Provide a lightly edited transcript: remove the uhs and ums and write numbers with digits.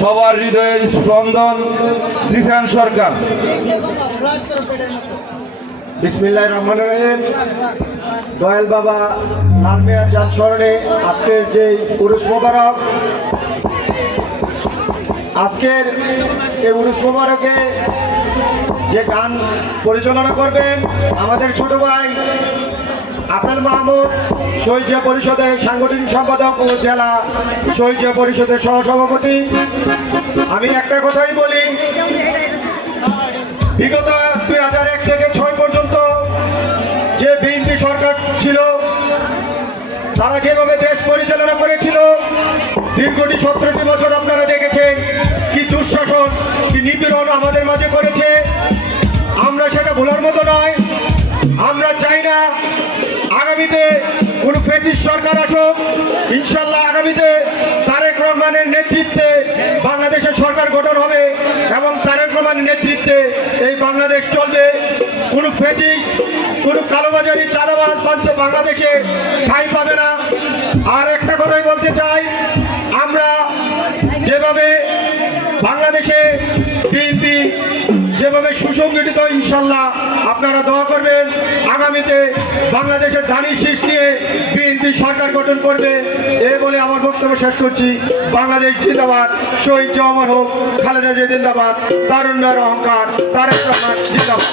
সবার হৃদয়ের স্পন্দন জিসান সরকার। বিসমিল্লাহির রহমানির রহিম। দয়াল বাবা লালমিয়া চাঁদ স্মরণে আজকের যে উরুস মোবারক, আজকের এই উরুস মোবারকে যে গান পরিচালনা করবেন আমাদের ছোট ভাই আফেল মাহমুদ, শহীদ জিয়া পরিষদের সাংগঠনিক সম্পাদক ও জেলা শহীদ জিয়া পরিষদের সহসভাপতি। আমি একটা কথাই বলি, বিগত 2001 থেকে 6 পর্যন্ত যে বিএনপি সরকার ছিল, তারা যেভাবে দেশ পরিচালনা করেছিল, দীর্ঘটি 17টি বছর আপনারা দেখেছেন কি দুঃশাসন, কি নিপীড়ন আমাদের মাঝে করেছে। আমরা সেটা ভোলার মতো নয়। আমরা চাই না আগামীতে কোন ফ্যাসিস্ট সরকার আসুক। ইনশাল্লাহ আগামীতে তারেক রহমানের নেতৃত্বে বাংলাদেশের সরকার গঠন হবে এবং তারেক রহমানের নেতৃত্বে এই বাংলাদেশ চলবে। কোন ফ্যাসিস্ট, কোন কালোবাজারি চাঁদাবাজ বাংলাদেশে ঠাঁই পাবে না। আর একটা কথাই বলতে চাই, আমরা যেভাবে বাংলাদেশে বিএনপি যেভাবে সুসংগঠিত, ইনশাল্লাহ আপনারা দোয়া করবেন আগামীতে বাংলাদেশের ধানের শীষ নিয়ে বিএনপি সরকার গঠন করবে। এ বলে আমার বক্তব্য শেষ করছি। বাংলাদেশ জিন্দাবাদ, শহীদ জিয়া অমর হোক, খালেদা জিয়া জিন্দাবাদ, তারুণ্যের অহংকার, তারেক রহমান জিন্দাবাদ।